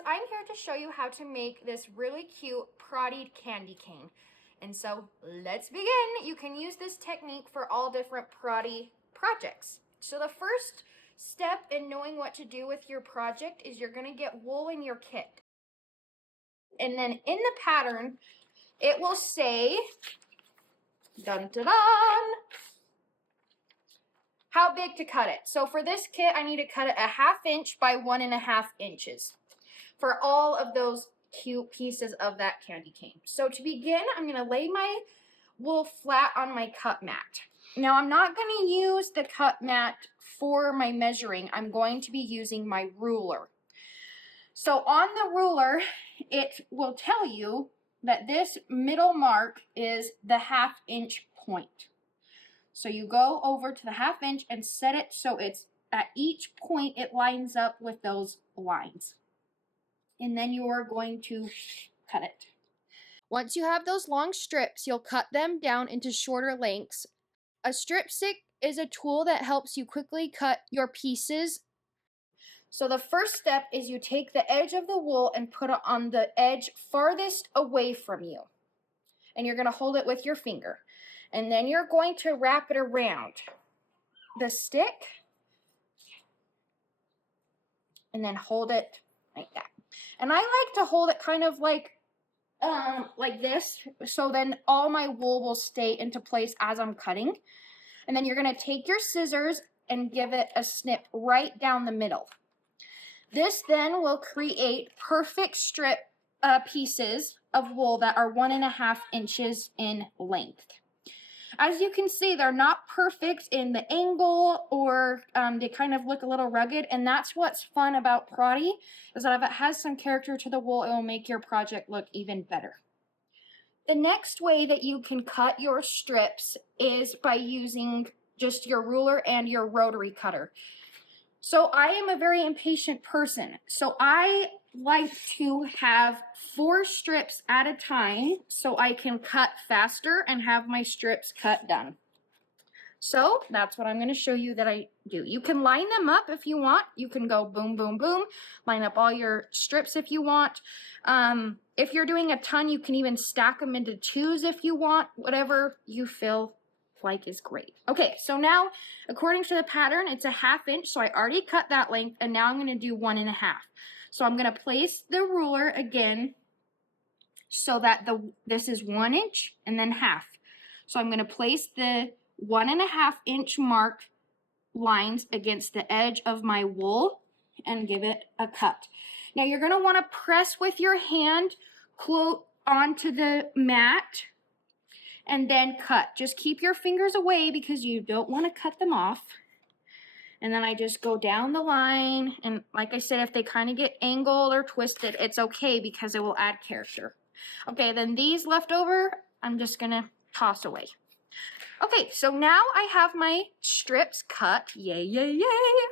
friends, I'm here to show you how to make this really cute Proddy candy cane. And so let's begin. You can use this technique for all different Proddy projects. So the first step in knowing what to do with your project is you're going to get wool in your kit. And then in the pattern, it will say, dun dun dun, how big to cut it. So for this kit, I need to cut it a 1/2 inch by 1.5 inches for all of those cute pieces of that candy cane. So to begin, I'm going to lay my wool flat on my cut mat. Now I'm not going to use the cut mat for my measuring. I'm going to be using my ruler. So on the ruler, it will tell you that this middle mark is the 1/2 inch point. So you go over to the 1/2 inch and set it so it's at each point it lines up with those lines. And then you are going to cut it. Once you have those long strips, you'll cut them down into shorter lengths. A strip stick is a tool that helps you quickly cut your pieces. So the first step is you take the edge of the wool and put it on the edge farthest away from you. And you're going to hold it with your finger. And then you're going to wrap it around the stick and then hold it like that. And I like to hold it kind of like this, so then all my wool will stay into place as I'm cutting. And then you're going to take your scissors and give it a snip right down the middle. This then will create perfect strip pieces of wool that are 1.5 inches in length. As you can see, they're not perfect in the angle, or they kind of look a little rugged, and that's what's fun about Proddy, is that if it has some character to the wool, it will make your project look even better. The next way that you can cut your strips is by using just your ruler and your rotary cutter. So I am a very impatient person, so I like to have 4 strips at a time so I can cut faster and have my strips cut done. So that's what I'm going to show you that I do. You can line them up if you want. You can go boom, boom, boom. Line up all your strips if you want. If you're doing a ton, you can even stack them into 2s if you want. Whatever you feel like is great. Okay, so now according to the pattern, it's a 1/2 inch. So I already cut that length, and now I'm going to do 1.5. So I'm going to place the ruler again so that this is 1 inch and then 1/2. So I'm going to place the 1.5 inch mark lines against the edge of my wool and give it a cut. Now you're going to want to press with your hand close onto the mat and then cut. Just keep your fingers away because you don't want to cut them off. And then I just go down the line, and like I said, if they kind of get angled or twisted, it's okay because it will add character. Okay, then these left over, I'm just gonna toss away. Okay, so now I have my strips cut. Yay, yay, yay.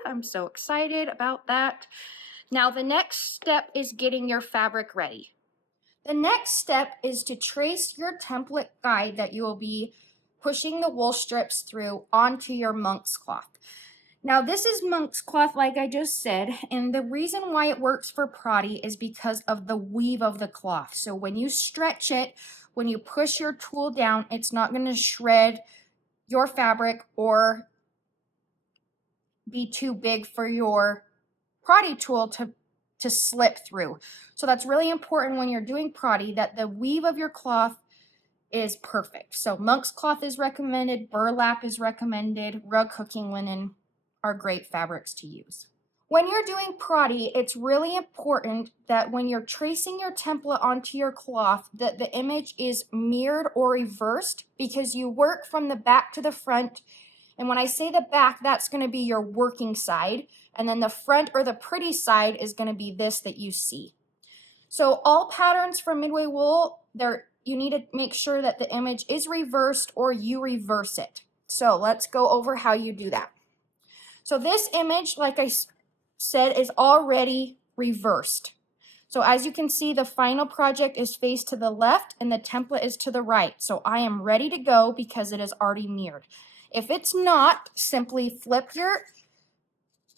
I'm so excited about that. Now the next step is getting your fabric ready. The next step is to trace your template guide that you will be pushing the wool strips through onto your monk's cloth. Now this is monk's cloth, like I just said, and the reason why it works for Proddy is because of the weave of the cloth. So when you stretch it, when you push your tool down, it's not going to shred your fabric or be too big for your Proddy tool to slip through. So that's really important when you're doing Proddy, that the weave of your cloth is perfect. So monk's cloth is recommended, burlap is recommended, rug cooking linen are great fabrics to use. When you're doing Proddy, it's really important that when you're tracing your template onto your cloth, that the image is mirrored or reversed, because you work from the back to the front. And when I say the back, that's going to be your working side. And then the front, or the pretty side, is going to be this that you see. So all patterns from Midway Wool, you need to make sure that the image is reversed or you reverse it. So let's go over how you do that. So this image, like I said, is already reversed. So as you can see, the final project is faced to the left and the template is to the right. So I am ready to go because it is already mirrored. If it's not, simply flip your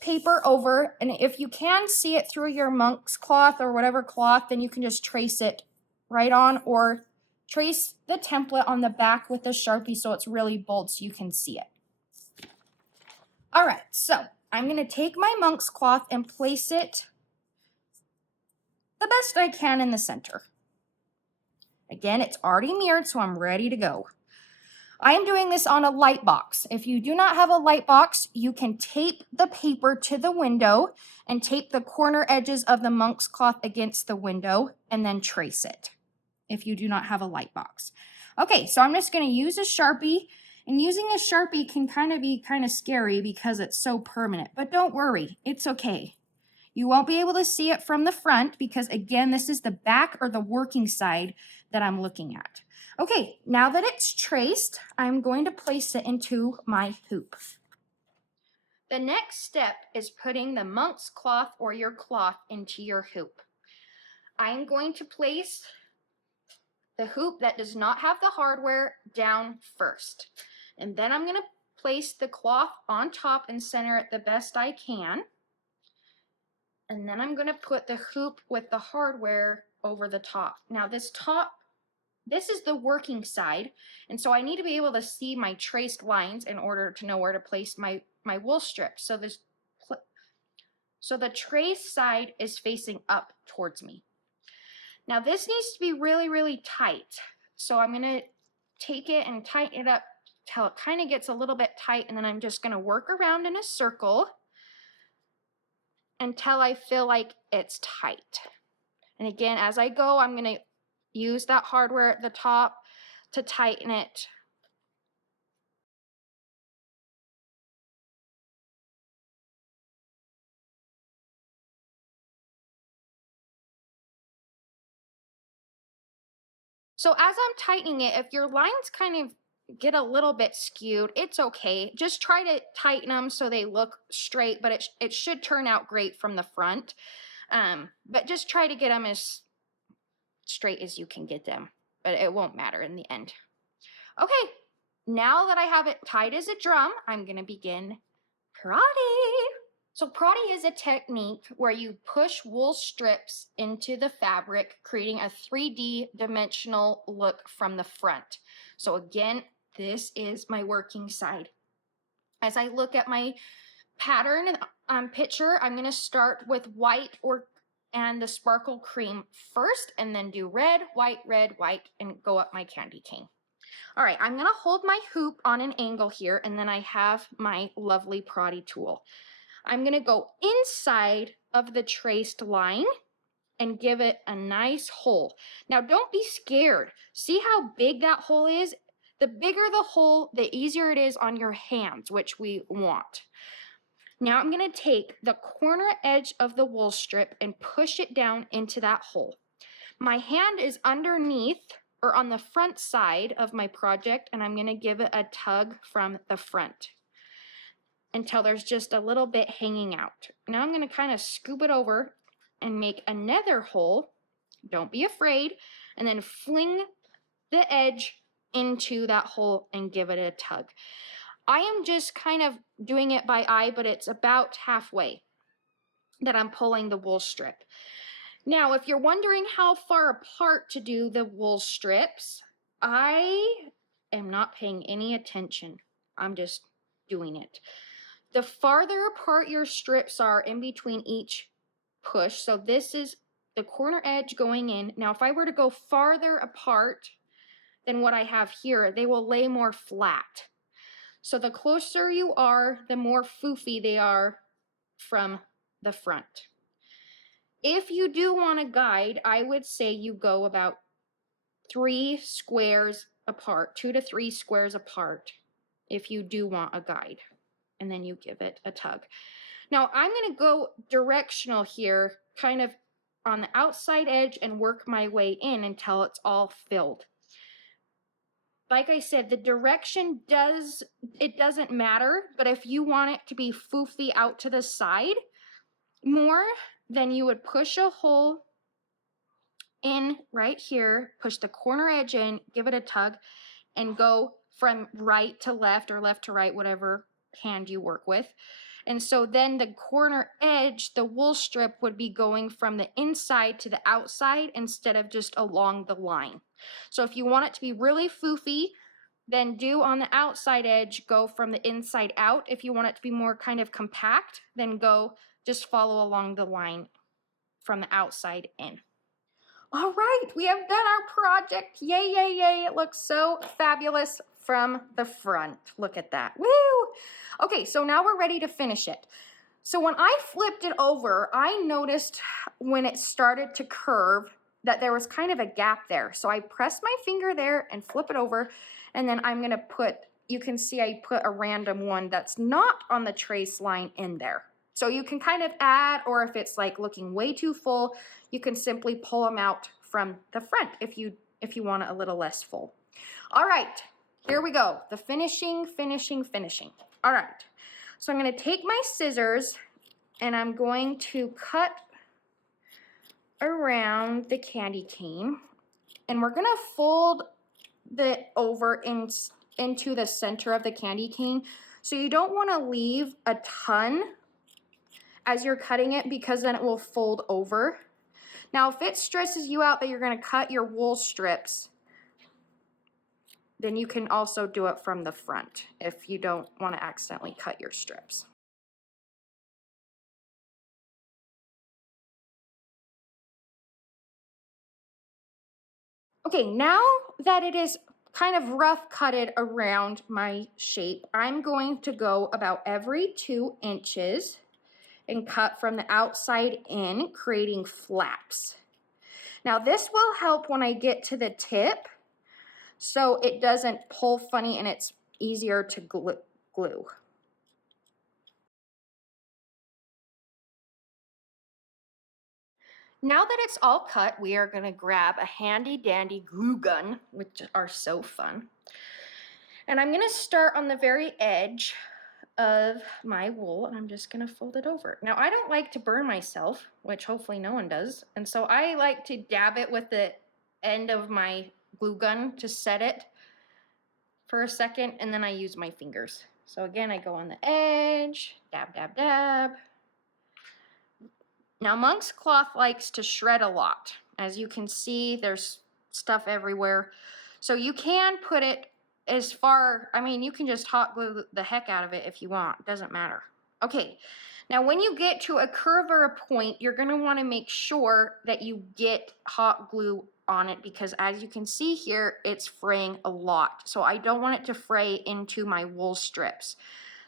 paper over, and if you can see it through your monk's cloth or whatever cloth, then you can just trace it right on, or trace the template on the back with a Sharpie so it's really bold so you can see it. All right, so I'm going to take my monk's cloth and place it the best I can in the center. Again, it's already mirrored, so I'm ready to go. I am doing this on a light box. If you do not have a light box, you can tape the paper to the window and tape the corner edges of the monk's cloth against the window and then trace it if you do not have a light box. Okay, so I'm just going to use a Sharpie, and using a Sharpie can be kind of scary because it's so permanent, but don't worry, it's okay. You won't be able to see it from the front because, again, this is the back or the working side that I'm looking at. Okay, now that it's traced, I'm going to place it into my hoop. The next step is putting the monk's cloth or your cloth into your hoop. I'm going to place the hoop that does not have the hardware down first. And then I'm going to place the cloth on top and center it the best I can. And then I'm going to put the hoop with the hardware over the top. Now this is the working side, and so I need to be able to see my traced lines in order to know where to place my wool strip. So the trace side is facing up towards me. Now this needs to be really, really tight. So I'm going to take it and tighten it up till it kind of gets a little bit tight, and then I'm just going to work around in a circle until I feel like it's tight. And again, as I go, I'm going to use that hardware at the top to tighten it. So as I'm tightening it, if your lines kind of get a little bit skewed, it's okay. Just try to tighten them so they look straight, but it should turn out great from the front. But just try to get them as straight as you can get them, but it won't matter in the end. Okay, now that I have it tight as a drum, I'm going to begin Proddy. So Proddy is a technique where you push wool strips into the fabric, creating a 3D dimensional look from the front. So again, this is my working side. As I look at my pattern picture, I'm going to start with white and the sparkle cream first, and then do red, white, and go up my candy cane. All right, I'm going to hold my hoop on an angle here, and then I have my lovely Proddy tool. I'm going to go inside of the traced line and give it a nice hole. Now, don't be scared. See how big that hole is? The bigger the hole, the easier it is on your hands, which we want. Now I'm going to take the corner edge of the wool strip and push it down into that hole. My hand is underneath or on the front side of my project, and I'm going to give it a tug from the front until there's just a little bit hanging out. Now I'm going to kind of scoop it over and make another hole. Don't be afraid. And then fling the edge into that hole and give it a tug. I am just kind of doing it by eye, but it's about halfway that I'm pulling the wool strip. Now, if you're wondering how far apart to do the wool strips, I am not paying any attention. I'm just doing it. The farther apart your strips are in between each push, so this is the corner edge going in. Now, if I were to go farther apart than what I have here, they will lay more flat. So the closer you are, the more foofy they are from the front. If you do want a guide, I would say you go about 3 squares apart, 2 to 3 squares apart, if you do want a guide. And then you give it a tug. Now I'm going to go directional here, kind of on the outside edge, and work my way in until it's all filled. Like I said, the direction doesn't matter, but if you want it to be foofy out to the side more, then you would push a hole in right here, push the corner edge in, give it a tug, and go from right to left or left to right, whatever hand you work with. And so then the corner edge, the wool strip would be going from the inside to the outside instead of just along the line. So if you want it to be really foofy, then do on the outside edge, go from the inside out. If you want it to be more kind of compact, then go just follow along the line from the outside in. All right, we have done our project. Yay, yay, yay. It looks so fabulous from the front. Look at that. Woo! Okay, so now we're ready to finish it. So when I flipped it over, I noticed when it started to curve that there was kind of a gap there. So I pressed my finger there and flip it over, and then I'm gonna put, you can see I put a random one that's not on the trace line in there. So you can kind of add, or if it's like looking way too full, you can simply pull them out from the front if you want it a little less full. All right, here we go. The finishing. All right, so I'm gonna take my scissors and I'm going to cut around the candy cane, and we're gonna fold it over into the center of the candy cane. So you don't wanna leave a ton as you're cutting it, because then it will fold over. Now, if it stresses you out that you're gonna cut your wool strips, then you can also do it from the front if you don't wanna accidentally cut your strips. Okay, now that it is kind of rough cutted around my shape, I'm going to go about every 2 inches and cut from the outside in, creating flaps. Now this will help when I get to the tip, so it doesn't pull funny and it's easier to glue. Now that it's all cut, we are gonna grab a handy dandy glue gun, which are so fun. And I'm gonna start on the very edge of my wool, and I'm just gonna fold it over. Now, I don't like to burn myself, which hopefully no one does, and so I like to dab it with the end of my glue gun to set it for a second, and then I use my fingers. So again, I go on the edge, dab, dab, dab. Now, monk's cloth likes to shred a lot. As you can see, there's stuff everywhere. So you can put it as far, I mean, you can just hot glue the heck out of it if you want, it doesn't matter. Okay, now when you get to a curve or a point, you're gonna wanna make sure that you get hot glue on it, because as you can see here, it's fraying a lot. So I don't want it to fray into my wool strips.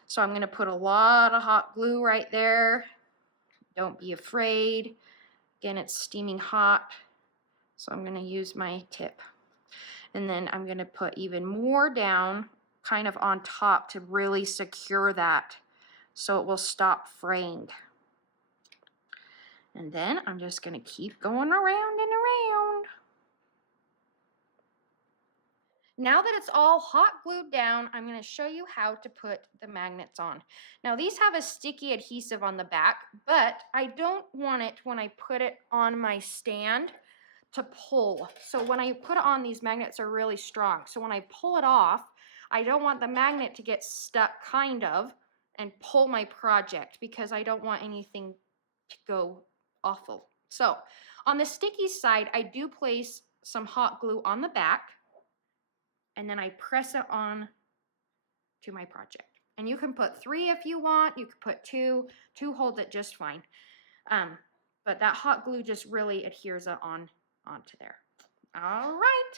So I'm gonna put a lot of hot glue right there. Don't be afraid. Again, it's steaming hot. So I'm gonna use my tip. And then I'm gonna put even more down, kind of on top, to really secure that so it will stop fraying. And then I'm just gonna keep going around and around. Now that it's all hot glued down, I'm gonna show you how to put the magnets on. Now these have a sticky adhesive on the back, but I don't want it when I put it on my stand to pull. So when I put it on, these magnets are really strong. So when I pull it off, I don't want the magnet to get stuck kind of and pull my project, because I don't want anything to go awful. So on the sticky side, I do place some hot glue on the back, and then I press it on to my project. And you can put 3 if you want, you could put 2, 2 holds it just fine. But that hot glue just really adheres it onto there. All right,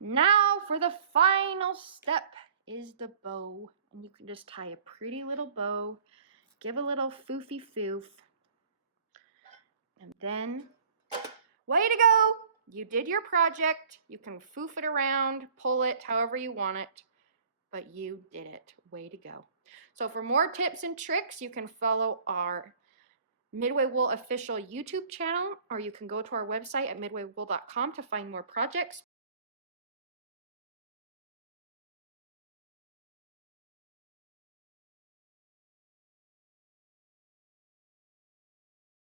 now for the final step is the bow. And you can just tie a pretty little bow, give a little foofy foof, and then way to go. You did your project. You can foof it around, pull it however you want it, but you did it. Way to go. So for more tips and tricks, you can follow our Midway Wool official YouTube channel, or you can go to our website at midwaywool.com to find more projects.